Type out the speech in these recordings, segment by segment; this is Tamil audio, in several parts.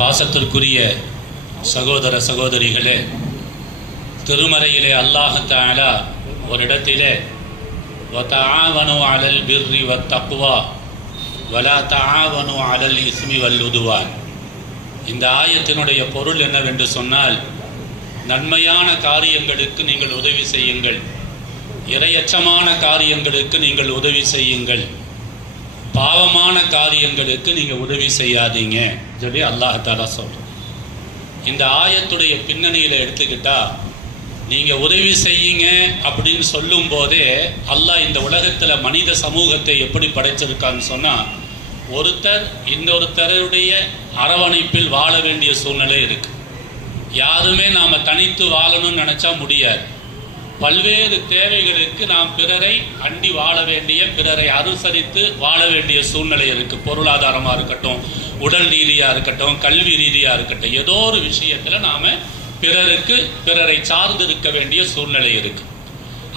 பாசத்திற்குரிய சகோதர சகோதரிகளே, திருமறையிலே அல்லாஹ் தஆலா ஒரு இடத்திலே வதஆவனு அலல் பிர்ரி வத்தக்வா வலா தஆவனு அலல் இஸ்மி வல் உதுவான். இந்த ஆயத்தினுடைய பொருள் என்னவென்று சொன்னால், நன்மையான காரியங்களுக்கு நீங்கள் உதவி செய்யுங்கள், இரையச்சமான காரியங்களுக்கு நீங்கள் உதவி செய்யுங்கள், பாவமான காரியங்களுக்கு நீங்கள் உதவி செய்யாதீங்க சொல்லி அல்லாஹ் தஆலா சொல்றார். இந்த ஆயத்துடைய பின்னணியில் எடுத்துக்கிட்டா, நீங்கள் உதவி செய்யுங்க அப்படின்னு சொல்லும் போதே அல்லாஹ் இந்த உலகத்தில் மனித சமூகத்தை எப்படி படைச்சிருக்கான்னு சொன்னால், ஒருத்தர் இன்னொருத்தருடைய அரவணைப்பில் வாழ வேண்டிய சூழ்நிலை இருக்கு. யாருமே நாம் தனித்து வாழணும்னு நினச்சா முடியாது. பல்வேறு தேவைகளுக்கு நாம் பிறரை அண்டி வாழ வேண்டிய, பிறரை அனுசரித்து வாழ வேண்டிய சூழ்நிலை இருக்குது. பொருளாதாரமாக இருக்கட்டும், உடல் ரீதியாக இருக்கட்டும், கல்வி ரீதியாக இருக்கட்டும், ஏதோ ஒரு விஷயத்தில் நாம் பிறரை சார்ந்து இருக்க வேண்டிய சூழ்நிலை இருக்குது.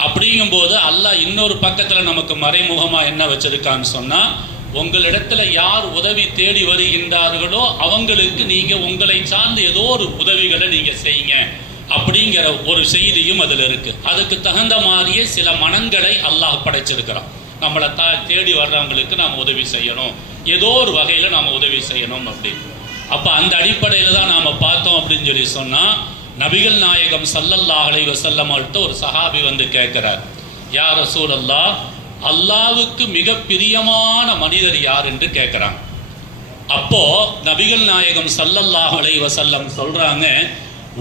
அப்படிங்கும்போது அல்லாஹ் இன்னொரு பக்கத்தில் நமக்கு மறைமுகமாக என்ன வச்சிருக்கான்னு சொன்னால், உங்களிடத்துல யார் உதவி தேடி வருகின்றார்களோ அவங்களுக்கு நீங்கள் உங்களை சார்ந்து ஏதோ ஒரு உதவிகளை நீங்கள் செய்யுங்க அப்படிங்கிற ஒரு செய்தியும் அதில் இருக்கு. அதுக்கு தகுந்த மாதிரியே சில மனங்களை அல்லாஹ் படைச்சிருக்கிறான். நம்மளை தேடி வர்றவங்களுக்கு நாம் உதவி செய்யணும், ஏதோ ஒரு வகையில் நாம் உதவி செய்யணும் அப்படின்னு. அப்போ அந்த அடிப்படையில் தான் நாம் பார்த்தோம் அப்படின்னு சொல்லி சொன்னால், நபிகள் நாயகம் ஸல்லல்லாஹு அலைஹி வஸல்லம் அவர்கிட்ட ஒரு சஹாபி வந்து கேட்கிறார், யா ரசூலல்லாஹ், அல்லாஹ்வுக்கு மிக பிரியமான மனிதர் யார் என்று கேட்குறாங்க. அப்போ நபிகள் நாயகம் ஸல்லல்லாஹு அலைஹி வஸல்லம் சொல்றாங்க,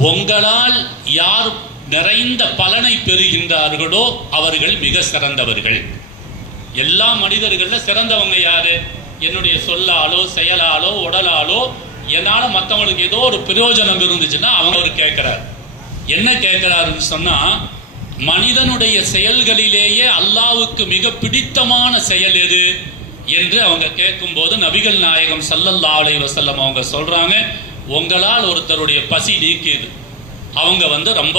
உங்களால் யார் நிறைந்த பலனை பெறுகின்றார்களோ அவர்கள் மிக சிறந்தவர்கள். எல்லா மனிதர்களில் சிறந்தவங்க யாரு? என்னுடைய சொல்லாலோ செயலாலோ உடலாலோ என்னால் மற்றவங்களுக்கு ஏதோ ஒரு பிரயோஜனம் இருந்துச்சுன்னா அவங்க கேட்கிறார். என்ன கேட்கிறாருன்னு சொன்னா, மனிதனுடைய செயல்களிலேயே அல்லாஹ்வுக்கு மிக பிடித்தமான செயல் எது என்று அவங்க கேட்கும்போது நபிகள் நாயகம் ஸல்லல்லாஹு அலைஹி வஸல்லம் அவங்க சொல்றாங்க, உங்களால் ஒருத்தருடைய பசி நீக்கியது, அவங்க ரொம்ப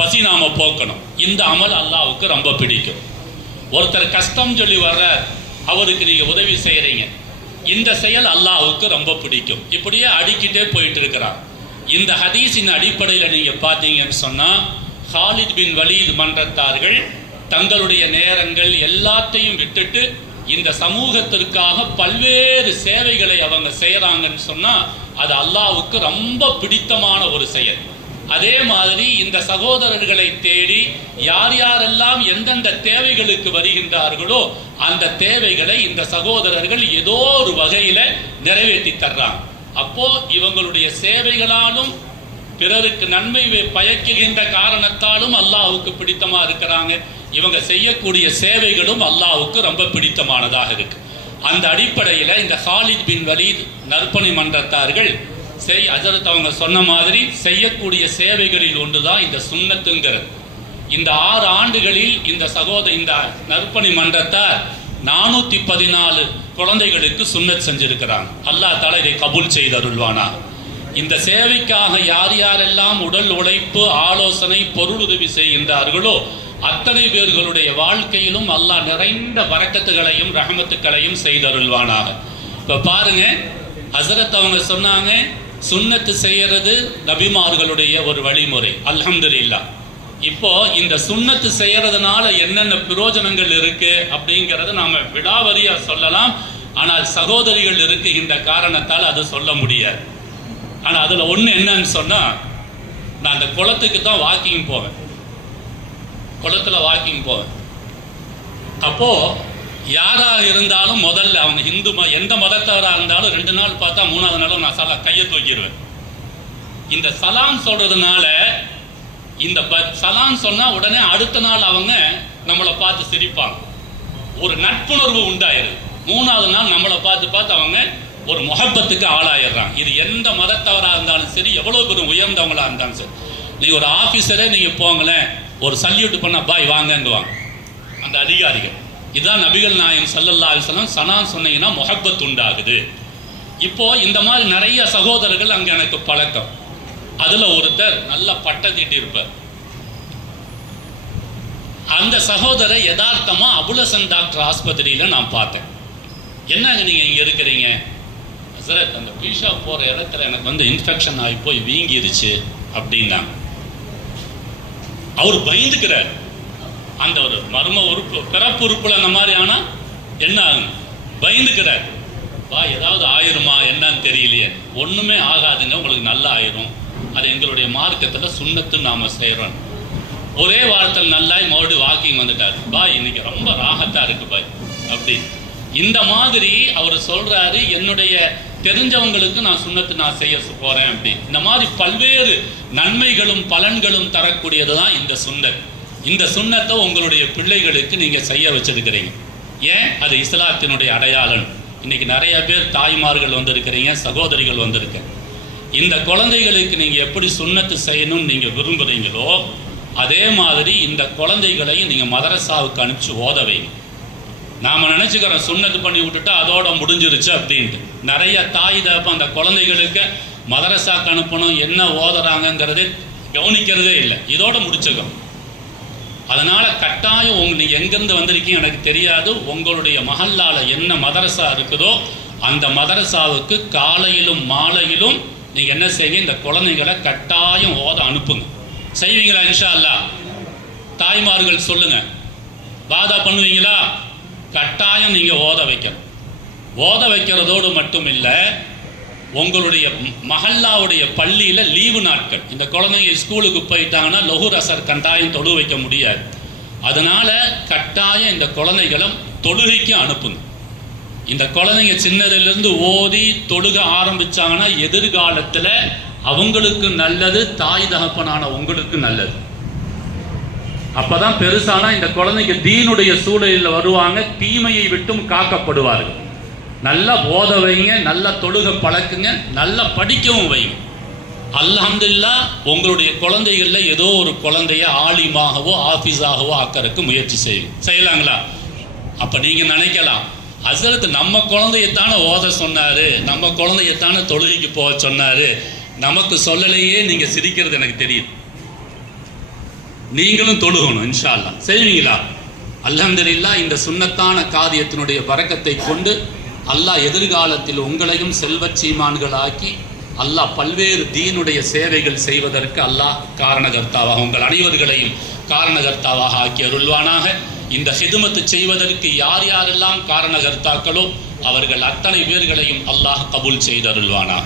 பசி நாம போக்கணும், இந்த அமல் அல்லாஹ்வுக்கு ரொம்ப பிடிக்கும். ஒருத்தர் கஷ்டம் சொல்லி வர்ற அவருக்கு நீங்க உதவி செய்யறீங்க, இந்த செயல் அல்லாஹ்வுக்கு ரொம்ப பிடிக்கும். இப்படியே அடிக்கிட்டே போயிட்டு இருக்கிறார். இந்த ஹதீஸின் அடிப்படையில் நீங்க பார்த்தீங்கன்னு சொன்னா, ஹாலித் பின் வலீத் மன்றத்தார்கள் தங்களுடைய நேரங்கள் எல்லாத்தையும் விட்டுட்டு இந்த சமூகத்திற்காக பல்வேறு சேவைகளை அவங்க செய்யறாங்கன்னு சொன்னா, அது அல்லாஹ்வுக்கு ரொம்ப பிடித்தமான ஒரு செயல். அதே மாதிரி இந்த சகோதரர்களை தேடி யார் யாரெல்லாம் எந்தெந்த தேவைகளுக்கு வருகின்றார்களோ அந்த தேவைகளை இந்த சகோதரர்கள் ஏதோ ஒரு வகையில நிறைவேற்றி தர்றாங்க. அப்போ இவங்களுடைய சேவைகளாலும் பிறருக்கு நன்மை பயக்குகின்ற காரணத்தாலும் அல்லாஹ்வுக்கு பிடித்தமா இருக்கிறாங்க. இவங்க செய்யக்கூடிய சேவைகளும் அல்லாஹ்வுக்கு ரொம்ப பிடித்தமானதாக இருக்கு. அந்த அடிப்படையில் இந்த ஹாலித் பின் வலீத் நற்பணி மன்றத்தார்கள் ஹஜரத் அவங்க சொன்ன மாதிரி செய்யக்கூடிய சேவைகளில் ஒன்றுதான் இந்த சுன்னத்துங்கிறது. இந்த 6 ஆண்டுகளில் இந்த நற்பணி மன்றத்தார் 414 குழந்தைகளுக்கு சுன்னத் செஞ்சிருக்கிறாங்க. அல்லாஹ் தஆலா இதை கபூல் செய்து அருள்வானா. இந்த சேவைக்காக யார் யாரெல்லாம் உடல் உழைப்பு, ஆலோசனை, பொருளுதவி செய்கின்றார்களோ அத்தனை பேர்களுடைய வாழ்க்கையிலும் அல்லாஹ் நிறைந்த பரக்கத்துகளையும் ரஹமத்துக்களையும் செய்தருள்வானாக. இப்ப பாருங்க, ஹஸரத் அவங்க சொன்னாங்க, சுன்னத்து செய்யறது நபிமார்களுடைய ஒரு வழிமுறை. அல்ஹம்துலில்லாஹ். இப்போ இந்த சுன்னத்து செய்யறதுனால என்னென்ன பிரயோஜனங்கள் இருக்கு அப்படிங்கறத நாம விடாவரியா சொல்லலாம். ஆனால் சகோதரிகள் இருக்குகின்ற காரணத்தால் அது சொல்ல முடியாது. ஆனா அதுல ஒண்ணு என்னன்னு சொன்னா, நான் அந்த குளத்துக்கு தான் வாக்கிங் போவேன், குளத்துல வாக்கிங் போவேன். அப்போ யாராக இருந்தாலும் முதல்ல அவங்க எந்த மதத்தவராக இருந்தாலும் 2 நாள் பார்த்தா 3ஆவது நாளும் நான் கையை தூக்கிடுவேன். இந்த சலாம் சொல்றதுனால, இந்த சலாம் சொன்னா உடனே அடுத்த நாள் அவங்க நம்மளை பார்த்து சிரிப்பாங்க, ஒரு நட்புணர்வு உண்டாயிருது. 3ஆவது நாள் நம்மளை பார்த்து அவங்க ஒரு முஹப்பத்துக்கு ஆளாயிடுறாங்க. இது எந்த மதத்தவராக இருந்தாலும் சரி, எவ்வளவு பெரும் உயர்ந்தவங்களா இருந்தாலும் சரி. நீங்க ஒரு ஆபீசரே நீங்க போங்களேன், ஒரு சல்யூட் பண்ண பாய் வாங்குவாங்க அந்த அதிகாரிகள். இதுதான் நபிகள் நாயகம் ஸல்லல்லாஹு அலைஹி வஸல்லம் சலாம் சொன்னீங்கன்னா முஹப்பத் உண்டாகுது. இப்போ இந்த மாதிரி நிறைய சகோதரர்கள் அங்க எனக்கு பழக்கம். அதுல ஒருத்தர் நல்ல பட்டத்திட்டு இருப்பார். அந்த சகோதரரை யதார்த்தமா அபுலசன் டாக்டர் ஆஸ்பத்திரியில நான் பார்த்தேன். என்னங்க நீங்க இங்க இருக்கிறீங்க? ஹஸ்ரத் அந்த பீஷா போகிற இடத்துல எனக்கு இன்ஃபெக்ஷன் ஆகி போய் வீங்கிருச்சு அப்படின்னாங்க. அவர் பயந்துக்கிறார். அந்த ஒரு மர்ம உறுப்பு, பிறப்பு உறுப்புல அந்த மாதிரி ஆனால் என்ன ஆகும், பயந்துக்கிறார். ஏதாவது ஆயிருமா என்னன்னு தெரியலையே. ஒன்றுமே ஆகாதுங்க, உங்களுக்கு நல்லா ஆயிரும். அது எங்களுடைய மார்க்கத்தில் சுண்ணத்துன்னு நாம் செய்கிறோம். ஒரே வாரத்தில் நல்லாய் மறுபடியும் வாக்கிங் வந்துட்டார். இன்னைக்கு ரொம்ப ராகத்தாக இருக்கு பாய் அப்படி. இந்த மாதிரி அவர் சொல்றாரு, என்னுடைய தெரிஞ்சவங்களுக்கு நான் சுண்ணத்து நான் செய்ய போறேன் அப்படி. இந்த மாதிரி பல்வேறு நன்மைகளும் பலன்களும் தரக்கூடியது தான் இந்த சுன்னத். இந்த சுண்ணத்தை உங்களுடைய பிள்ளைகளுக்கு நீங்க செய்ய வச்சிருக்கிறீங்க. ஏன்? அது இஸ்லாத்தினுடைய அடையாளம். இன்னைக்கு நிறைய பேர் தாய்மார்கள் வந்திருக்கிறீங்க, சகோதரிகள் வந்திருக்க. இந்த குழந்தைகளுக்கு நீங்க எப்படி சுண்ணத்து செய்யணும்னு நீங்க விரும்புறீங்களோ அதே மாதிரி இந்த குழந்தைகளையும் நீங்க மதரசாவுக்கு அனுப்பிச்சு ஓத வைங்க. நாம நினைச்சுக்கிறோம் சுண்ணத்து பண்ணி விட்டுட்டா அதோட முடிஞ்சிருச்சு அப்படின்ட்டு. நிறைய தாய் தகப்பன் அந்த குழந்தைகளுக்கு மதரசாக்கு அனுப்பணும், என்ன ஓதுறாங்கிறதே கவனிக்கிறதே இல்லை, இதோட முடிச்சுக்கணும். அதனால கட்டாயம் நீங்க எங்கிருந்து வந்திருக்கீங்க எனக்கு தெரியாது, உங்களுடைய மஹல்லால என்ன மதரசா இருக்குதோ அந்த மதரசாவுக்கு காலையிலும் மாலையிலும் நீங்க என்ன செய்யுங்க, இந்த குழந்தைகளை கட்டாயம் ஓத அனுப்புங்க. செய்வீங்களா? இன்ஷா அல்லாஹ். தாய்மார்கள் சொல்லுங்க, வாதா பண்ணுவீங்களா? கட்டாயம் நீங்க ஓத வைக்கணும். ஓத வைக்கிறதோடு மட்டும் இல்லை, உங்களுடைய மஹல்லாவுடைய பள்ளியில லீவு நாட்கள், இந்த குழந்தைங்க ஸ்கூலுக்கு போயிட்டாங்கன்னா லொஹுர் அசர் கட்டாயம் தொழு வைக்க முடியாது. அதனால கட்டாயம் இந்த குழந்தைகளை தொழுகைக்கு அனுப்புங்க. இந்த குழந்தைங்க சின்னதிலிருந்து ஓதி தொழுக ஆரம்பிச்சாங்கன்னா எதிர்காலத்துல அவங்களுக்கு நல்லது, தாய் தகப்பனான உங்களுக்கு நல்லது. அப்பதான் பெருசானா இந்த குழந்தைங்க தீனுடைய சூழலில் வருவாங்க, தீமையை விட்டும் காக்கப்படுவார்கள். நல்லா ஓத வைங்க, நல்லா தொழுக பழக்குங்க, நல்லா படிக்கவும் வைங்க. அல்ஹம்துலில்லாஹ் உங்களுடைய குழந்தைகள்ல ஏதோ ஒரு குழந்தைய ஆலிமாகவோ ஆபீஸாகவோ ஆக்கறதுக்கு முயற்சி செய்யலாங்களா? அப்ப நீங்க நினைக்கலாம், ஹஸ்ரத் நம்ம குழந்தையத்தான ஓத சொன்னாரு, நம்ம குழந்தையத்தான தொழுகைக்கு போக சொன்னாரு, நமக்கு சொல்லலையே. நீங்க சிரிக்கிறது எனக்கு தெரியுது. நீங்களும் தொழுகணும் இன்ஷா அல்லாஹ். செய்வீங்களா? அல்ஹம்துலில்லாஹ் இந்த சுன்னத்தான காரியத்தினுடைய பரக்கத்தை கொண்டு அல்லாஹ் எதிர்காலத்தில் உங்களையும் செல்வச் சீமான்களாக்கி அல்லாஹ் பல்வேறு தீனுடைய சேவைகள் செய்வதற்கு அல்லாஹ் காரணகர்த்தாவாக உங்கள் அனைவர்களையும் காரணகர்த்தாவாக ஆக்கி அருள்வானாக. இந்த ஹிதுமத்து செய்வதற்கு யார் யாரெல்லாம் காரணகர்த்தாக்களோ அவர்கள் அத்தனை பேர்களையும் அல்லாஹ் கபூல் செய்து அருள்வானாக.